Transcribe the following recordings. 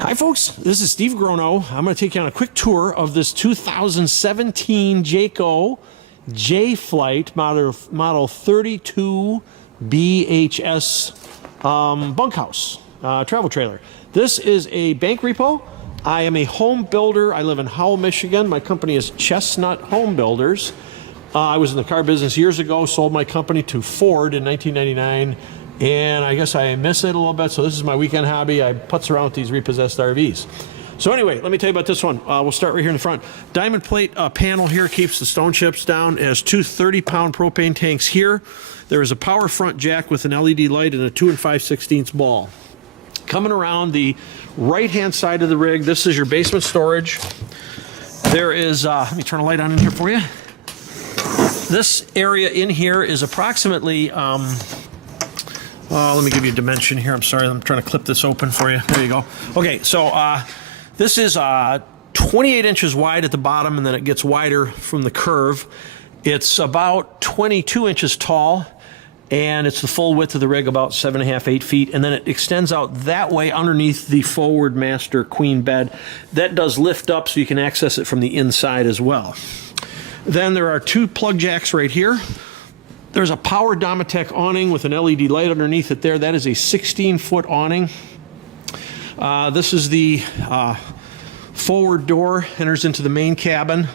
Hi folks, this is Steve Grono. I'm going to take you on a quick tour of this 2017 Jayco J-Flight model 32 BHS bunkhouse travel trailer. This is a bank repo. I am a home builder. I live in Howell, Michigan. My company is Chestnut Home Builders. I was in the car business years ago, sold my company to Ford in 1999. And I guess I miss it a little bit, so this is my weekend hobby. I putz around with these repossessed RVs. So anyway, let me tell you about this one. We'll start right here in the front. Diamond plate panel here keeps the stone chips down. It has two 30-pound propane tanks here. There is a power front jack with an LED light and a 2 5/16 ball. Coming around the right-hand side of the rig, this is your basement storage. There is, let me turn a light on in here for you. This area in here is approximately, let me give you a dimension here. I'm sorry, I'm trying to clip this open for you. There you go. Okay, so this is 28 inches wide at the bottom, and then it gets wider from the curve. It's about 22 inches tall, and it's the full width of the rig, about 7.5, 8 feet, and then it extends out that way underneath the forward master queen bed. That does lift up so you can access it from the inside as well. Then there are two plug jacks right here. There's a power Domitech awning with an LED light underneath it there. That is a 16-foot awning. This is the forward door, enters into the main cabin.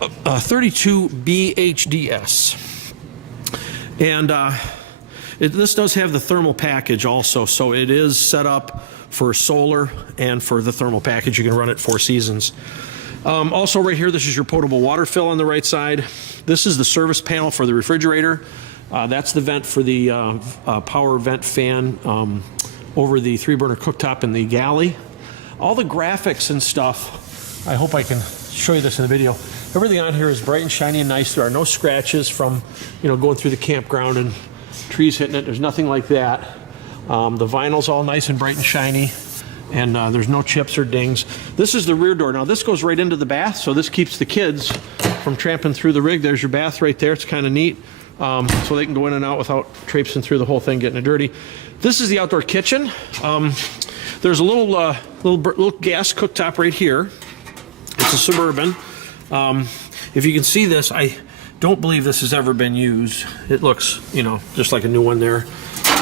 32 BHDS. And this does have the thermal package also, so it is set up for solar and for the thermal package. You can run it 4 seasons. Also right here, this is your potable water fill on the right side. This is the service panel for the refrigerator. That's the vent for the power vent fan over the 3-burner cooktop in the galley. All the graphics and stuff, I hope I can show you this in the video. Everything on here is bright and shiny and nice. There are no scratches from, going through the campground and trees hitting it. There's nothing like that. The vinyl's all nice and bright and shiny. And there's no chips or dings. This is the rear door. Now this goes right into the bath, so this keeps the kids from tramping through the rig. There's your bath right there. It's kind of neat, so they can go in and out without traipsing through the whole thing, getting it dirty. This is the outdoor kitchen. There's a little gas cooktop right here. It's a Suburban. If you can see this, I don't believe this has ever been used. It looks, just like a new one there.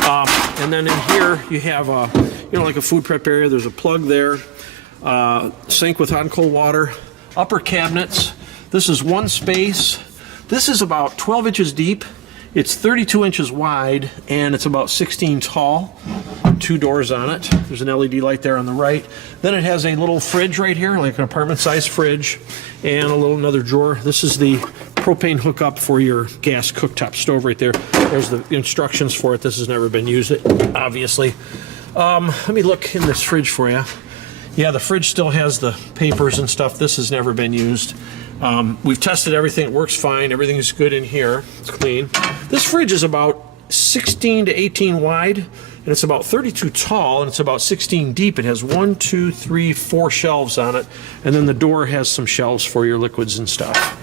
And then in here you have like a food prep area. There's a plug there, sink with hot and cold water, upper cabinets. This is one space. This is about 12 inches deep. It's 32 inches wide, and it's about 16 tall. 2 doors on it. There's an LED light there on the right. Then it has a little fridge right here, like an apartment-sized fridge, and another drawer. This is the propane hookup for your gas cooktop stove right there. There's the instructions for it. This has never been used, obviously. Let me look in this fridge for you. Yeah, the fridge still has the papers and stuff. This has never been used. We've tested everything. It works fine. Everything is good in here. It's clean. This fridge is about 16 to 18 wide, and it's about 32 tall, and it's about 16 deep. It has 1, 2, 3, 4 shelves on it, and then the door has some shelves for your liquids and stuff.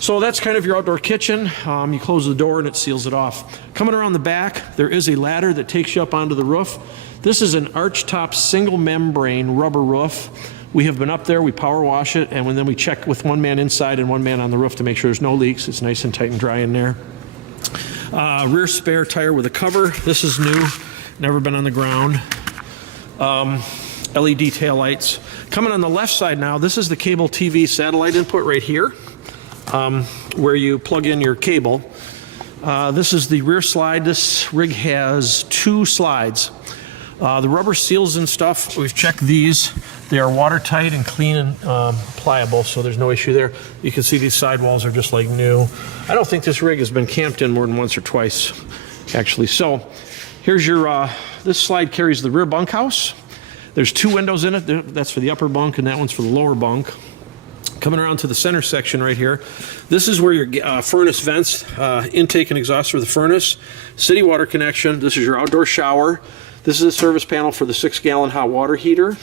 So that's kind of your outdoor kitchen. You close the door and it seals it off. Coming around the back, there is a ladder that takes you up onto the roof. This is an arch-top single membrane rubber roof. We have been up there, we power wash it, and then we check with one man inside and one man on the roof to make sure there's no leaks. It's nice and tight and dry in there. Rear spare tire with a cover. This is new, never been on the ground. LED tail lights. Coming on the left side now, this is the cable TV satellite input right here, where you plug in your cable. This is the rear slide. This rig has 2 slides. The rubber seals and stuff, we've checked these. They are watertight and clean and pliable, so there's no issue there. You can see these sidewalls are just like new. I don't think this rig has been camped in more than once or twice, actually. So here's your, this slide carries the rear bunkhouse. There's 2 windows in it. That's for the upper bunk, and that one's for the lower bunk. Coming around to the center section right here, this is where your furnace vents, intake and exhaust for the furnace, city water connection. This is your outdoor shower. This is a service panel for the 6-gallon hot water heater.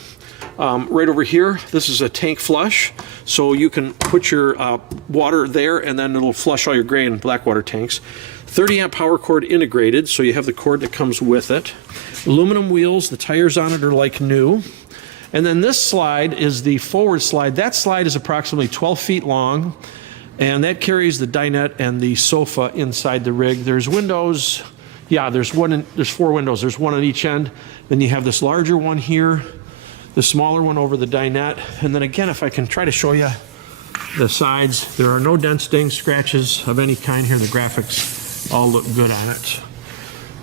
Right over here, this is a tank flush, so you can put your water there, and then it'll flush all your gray and black water tanks. 30 amp power cord integrated, so you have the cord that comes with it. Aluminum wheels, the tires on it are like new. And then this slide is the forward slide. That slide is approximately 12 feet long, and that carries the dinette and the sofa inside the rig. There's windows, yeah, there's 4 windows. There's one on each end. Then you have this larger one here, the smaller one over the dinette. And then again, if I can try to show you the sides, there are no dents, dings, scratches of any kind here. The graphics all look good on it.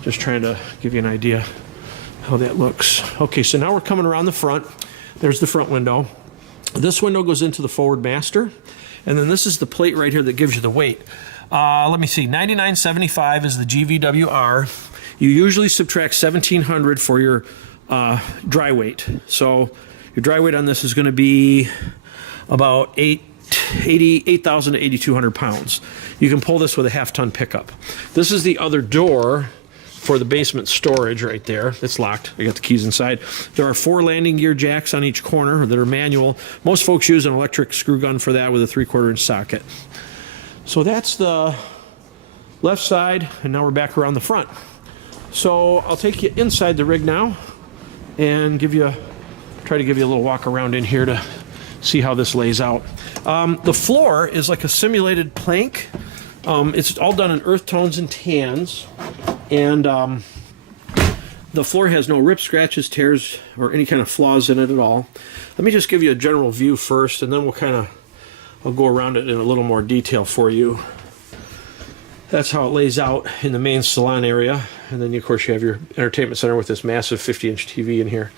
Just trying to give you an idea how that looks. Okay, so now we're coming around the front. There's the front window. This window goes into the forward master. And then this is the plate right here that gives you the weight. Let me see, 99.75 is the GVWR. You usually subtract 1,700 for your dry weight. So your dry weight on this is going to be about 8,000 to 8,200 pounds. You can pull this with a half-ton pickup. This is the other door for the basement storage right there. It's locked. I got the keys inside. There are 4 landing gear jacks on each corner that are manual. Most folks use an electric screw gun for that with a 3/4 inch socket. So that's the left side, and now we're back around the front. So I'll take you inside the rig now and try to give you a little walk around in here to see how this lays out. The floor is like a simulated plank. It's all done in earth tones and tans, and the floor has no rips, scratches, tears, or any kind of flaws in it at all. Let me just give you a general view first, and then I'll go around it in a little more detail for you. That's how it lays out in the main salon area, and then of course you have your entertainment center with this massive 50-inch TV in here.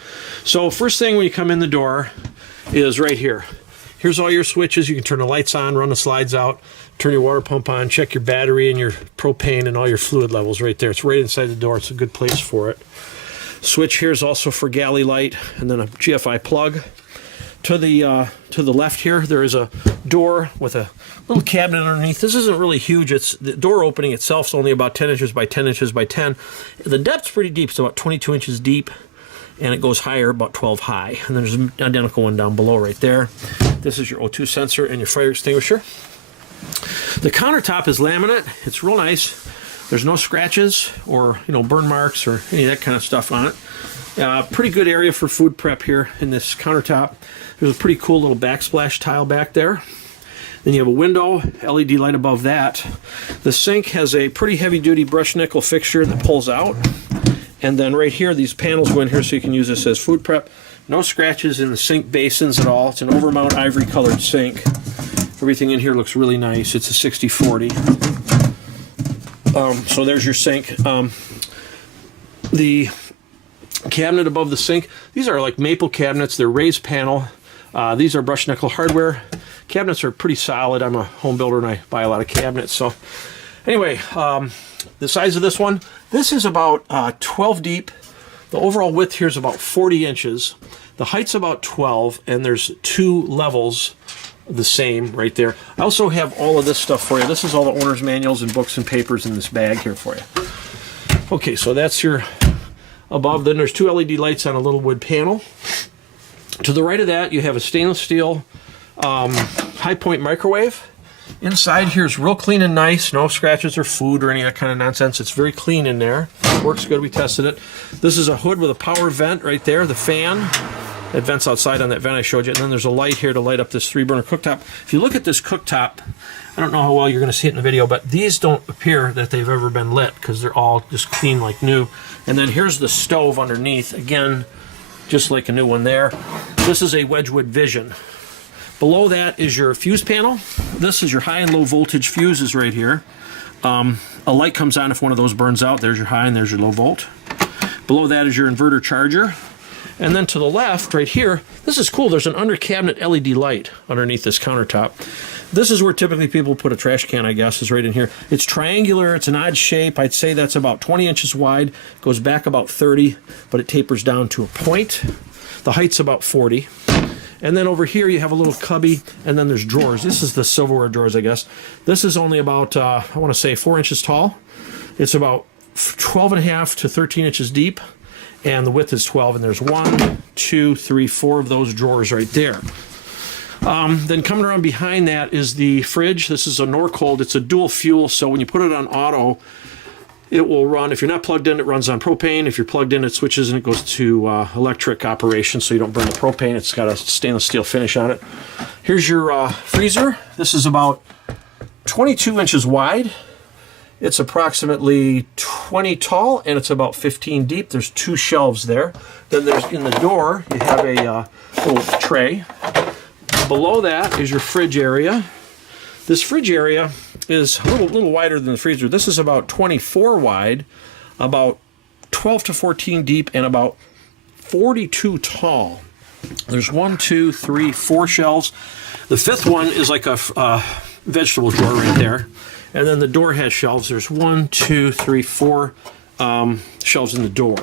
So first thing when you come in the door is right here. Here's all your switches. You can turn the lights on, run the slides out, turn your water pump on, check your battery and your propane and all your fluid levels right there. It's right inside the door. It's a good place for it. Switch here is also for galley light, and then a GFI plug. To the left here, there is a door with a little cabinet underneath. This isn't really huge. The door opening itself is only about 10 inches by 10 inches by 10. The depth's pretty deep. It's about 22 inches deep, and it goes higher, about 12 high. And there's an identical one down below right there. This is your O2 sensor and your fire extinguisher. The countertop is laminate. It's real nice. There's no scratches or burn marks or any of that kind of stuff on it. Pretty good area for food prep here in this countertop. There's a pretty cool little backsplash tile back there. Then you have a window, LED light above that. The sink has a pretty heavy-duty brushed nickel fixture that pulls out. And then right here, these panels go in here so you can use this as food prep. No scratches in the sink basins at all. It's an overmount ivory-colored sink. Everything in here looks really nice. It's a 60/40. So there's your sink. The cabinet above the sink, these are like maple cabinets. They're raised panel. These are brushed nickel hardware. Cabinets are pretty solid. I'm a home builder and I buy a lot of cabinets. So anyway, the size of this one, this is about 12 deep. The overall width here is about 40 inches. The height's about 12, and there's 2 levels the same right there. I also have all of this stuff for you. This is all the owner's manuals and books and papers in this bag here for you. Okay, so that's your above. Then there's 2 LED lights on a little wood panel. To the right of that, you have a stainless steel high point microwave. Inside here is real clean and nice. No scratches or food or any of that kind of nonsense. It's very clean in there. Works good. We tested it. This is a hood with a power vent right there. The fan. That vents outside on that vent I showed you. And then there's a light here to light up this 3-burner cooktop. If you look at this cooktop, I don't know how well you're going to see it in the video, but these don't appear that they've ever been lit because they're all just clean like new. And then here's the stove underneath. Again, just like a new one there. This is a Wedgwood Vision. Below that is your fuse panel. This is your high and low voltage fuses right here. A light comes on if one of those burns out. There's your high and there's your low volt. Below that is your inverter charger. And then to the left, right here, this is cool. There's an under cabinet LED light underneath this countertop. This is where typically people put a trash can, I guess, is right in here. It's triangular. It's an odd shape. I'd say that's about 20 inches wide. Goes back about 30, but it tapers down to a point. The height's about 40. And then over here you have a little cubby, and then there's drawers. This is the silverware drawers, I guess. This is only about, I want to say 4 inches tall. It's about 12.5 to 13 inches deep. And the width is 12, and there's 1, 2, 3, 4 of those drawers right there. Then coming around behind that is the fridge. This is a Norcold. It's a dual fuel, so when you put it on auto, It will run, if you're not plugged in, it runs on propane. If you're plugged in, it switches and it goes to electric operation so you don't burn the propane. It's got a stainless steel finish on it. Here's your freezer. This is about 22 inches wide. It's approximately 20 tall and it's about 15 deep. There's 2 shelves there. Then there's in the door, you have a little tray. Below that is your fridge area. This fridge area is a little wider than the freezer. This is about 24 wide, about 12 to 14 deep, and about 42 tall. There's 1, 2, 3, 4 shelves. The 5th one is like a vegetable drawer right there. And then the door has shelves. There's 1, 2, 3, 4 shelves in the door.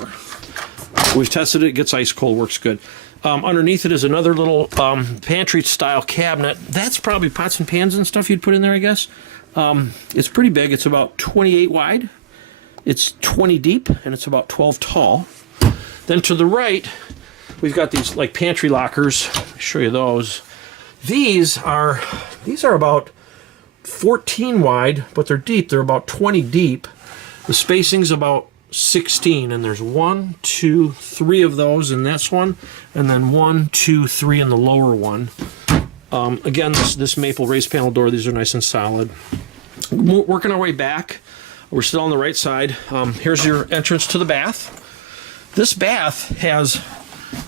We've tested it. It gets ice cold, works good. Underneath it is another little pantry-style cabinet. That's probably pots and pans and stuff you'd put in there, I guess. It's pretty big. It's about 28 wide. It's 20 deep, and it's about 12 tall. Then to the right, we've got these like pantry lockers. I'll show you those. These are about 14 wide, but they're deep. They're about 20 deep. The spacing's about 16, and there's 1, 2, 3 of those in this one, and then 1, 2, 3 in the lower one. Again, this maple raised panel door, these are nice and solid. Working our way back, we're still on the right side. Here's your entrance to the bath. This bath has,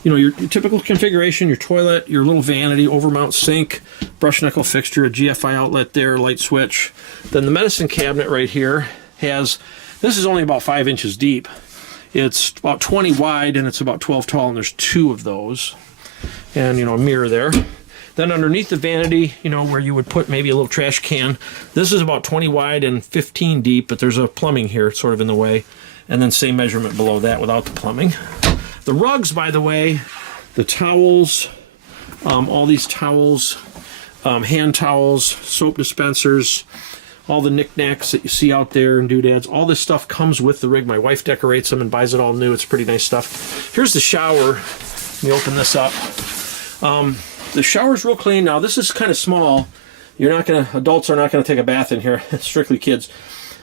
you know, your typical configuration, your toilet, your little vanity, overmount sink, brush nickel fixture, a GFI outlet there, light switch. Then the medicine cabinet right here has, this is only about 5 inches deep. It's about 20 wide and it's about 12 tall, and there's 2 of those. And, you know, a mirror there. Then underneath the vanity, you know, where you would put maybe a little trash can, this is about 20 wide and 15 deep, but there's a plumbing here sort of in the way. And then same measurement below that without the plumbing. The rugs, by the way, the towels, all these towels, hand towels, soap dispensers, all the knickknacks that you see out there and doodads, all this stuff comes with the rig. My wife decorates them and buys it all new. It's pretty nice stuff. Here's the shower. Let me open this up. The shower's real clean. Now, this is kind of small. Adults are not gonna take a bath in here. It's strictly kids.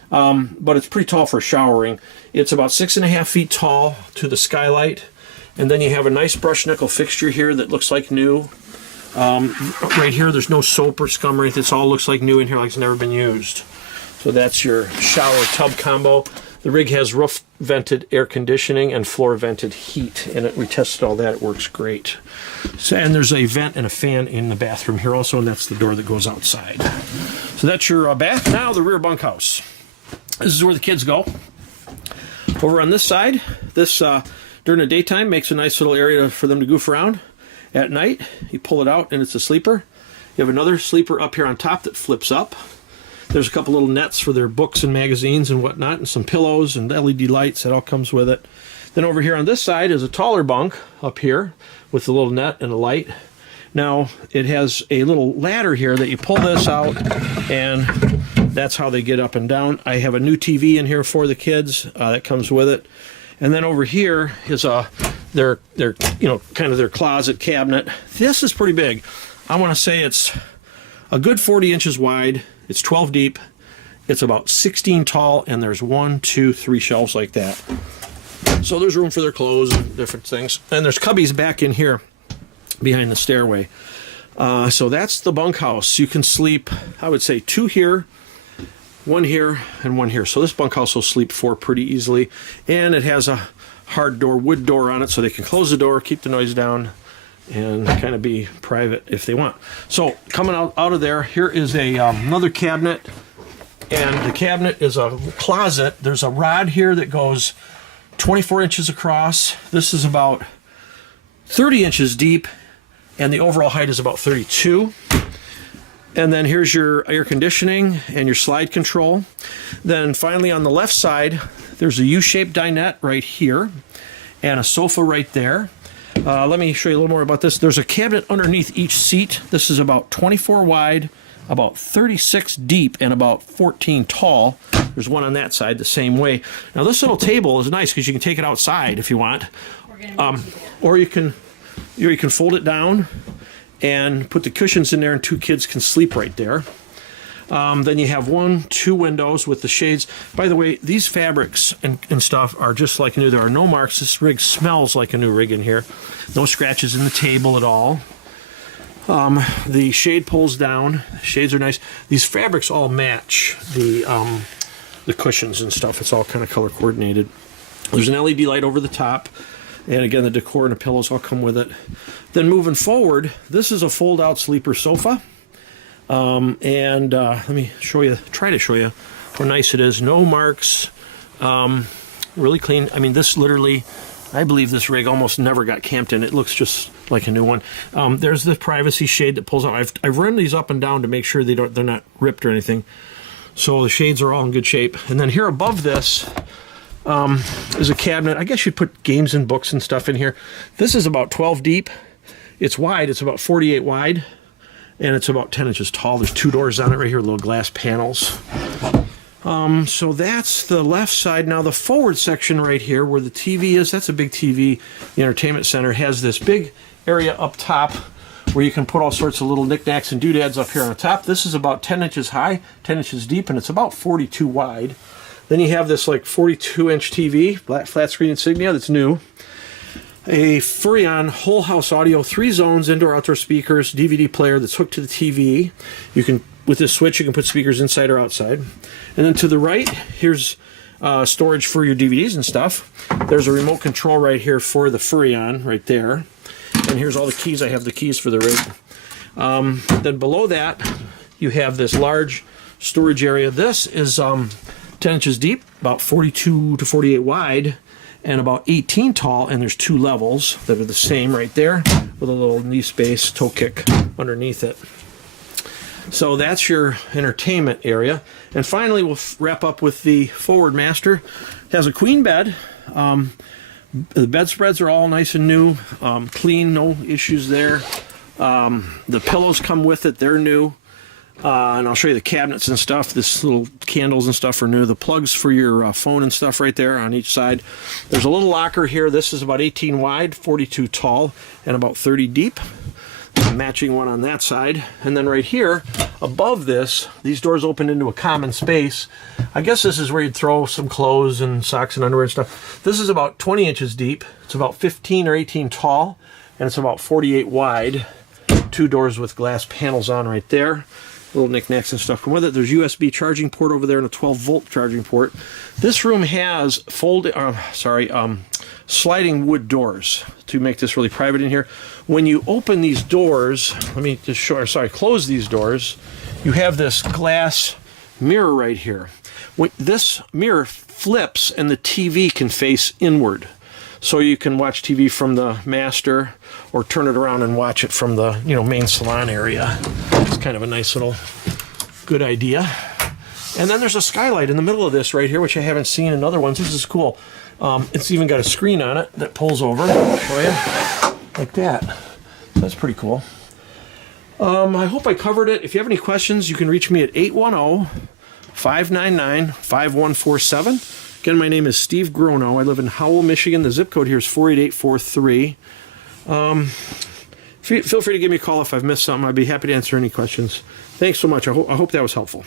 But it's pretty tall for showering. It's about 6.5 feet tall to the skylight. And then you have a nice brushed nickel fixture here that looks like new. Right here, there's no soap or scum or anything. It all looks like new in here, like it's never been used. So that's your shower tub combo. The rig has roof vented air conditioning and floor vented heat, and we tested all that. It works great. So, and there's a vent and a fan in the bathroom here also, and that's the door that goes outside. So that's your bath. Now the rear bunkhouse. This is where the kids go. Over on this side, this during the daytime makes a nice little area for them to goof around. At night, you pull it out and it's a sleeper. You have another sleeper up here on top that flips up. There's a couple little nets for their books and magazines and whatnot, and some pillows and LED lights. That all comes with it. Then over here on this side is a taller bunk up here with a little net and a light. Now, it has a little ladder here that you pull this out, and that's how they get up and down. I have a new TV in here for the kids that comes with it. And then over here is their kind of their closet cabinet. This is pretty big. I want to say it's a good 40 inches wide. It's 12 deep. It's about 16 tall, and there's 1, 2, 3 shelves like that. So there's room for their clothes and different things. And there's cubbies back in here behind the stairway. So that's the bunkhouse. You can sleep, I would say, 2 here, 1 here, and 1 here. So this bunkhouse will sleep 4 pretty easily. And it has a hard door, wood door on it, so they can close the door, keep the noise down, and kind of be private if they want. So coming out of there, here is another cabinet. And the cabinet is a closet. There's a rod here that goes 24 inches across. This is about 30 inches deep, and the overall height is about 32. And then here's your air conditioning and your slide control. Then finally on the left side, there's a U-shaped dinette right here and a sofa right there. Let me show you a little more about this. There's a cabinet underneath each seat. This is about 24 wide, about 36 deep, and about 14 tall. There's one on that side the same way. Now this little table is nice because you can take it outside if you want. Or you can fold it down and put the cushions in there, and 2 kids can sleep right there. Then you have 1, 2 windows with the shades. By the way, these fabrics and stuff are just like new. There are no marks. This rig smells like a new rig in here. No scratches in the table at all. The shade pulls down. Shades are nice. These fabrics all match the cushions and stuff. It's all kind of color coordinated. There's an LED light over the top. And again, the decor and the pillows all come with it. Then moving forward, this is a fold-out sleeper sofa. Let me try to show you how nice it is. No marks, really clean. I mean, this literally, I believe this rig almost never got camped in. It looks just like a new one. There's the privacy shade that pulls out. I've run these up and down to make sure they're not ripped or anything. So the shades are all in good shape. And then here above this is a cabinet. I guess you'd put games and books and stuff in here. This is about 12 deep. It's wide. It's about 48 wide. And it's about 10 inches tall. There's 2 doors on it right here, little glass panels. So that's the left side. Now the forward section right here where the TV is, that's a big TV. The entertainment center has this big area up top where you can put all sorts of little knickknacks and doodads up here on the top. This is about 10 inches high, 10 inches deep, and it's about 42 wide. Then you have this like 42-inch TV, flat screen insignia that's new. A Furrion whole house audio, 3 zones, indoor outdoor speakers, DVD player that's hooked to the TV. You can, with this switch, you can put speakers inside or outside. And then to the right, here's storage for your DVDs and stuff. There's a remote control right here for the Furrion right there. And here's all the keys. I have the keys for the rig. Then below that, you have this large storage area. This is 10 inches deep, about 42 to 48 wide, and about 18 tall, and there's 2 levels that are the same right there with a little knee space, toe kick underneath it. So that's your entertainment area. And finally, we'll wrap up with the forward master. It has a queen bed. The bedspreads are all nice and new, clean, no issues there. The pillows come with it, they're new. And I'll show you the cabinets and stuff. This little candles and stuff are new. The plugs for your phone and stuff right there on each side. There's a little locker here. This is about 18 wide, 42 tall, and about 30 deep. Matching one on that side. And then right here, above this, these doors open into a common space. I guess this is where you'd throw some clothes and socks and underwear and stuff. This is about 20 inches deep. It's about 15 or 18 tall, and it's about 48 wide. 2 doors with glass panels on right there. Little knickknacks and stuff come with it. There's USB charging port over there and a 12-volt charging port. This room has sliding wood doors to make this really private in here. When you open these doors, let me just show, close these doors, you have this glass mirror right here. This mirror flips and the TV can face inward. So you can watch TV from the master or turn it around and watch it from the main salon area. It's kind of a nice little good idea. And then there's a skylight in the middle of this right here, which I haven't seen in other ones. This is cool. It's even got a screen on it that pulls over. I'll show you. Like that. So that's pretty cool. I hope I covered it. If you have any questions, you can reach me at 810-599-5147. Again, my name is Steve Grono. I live in Howell, Michigan. The zip code here is 48843. Feel free to give me a call if I've missed something. I'd be happy to answer any questions. Thanks so much. I hope that was helpful.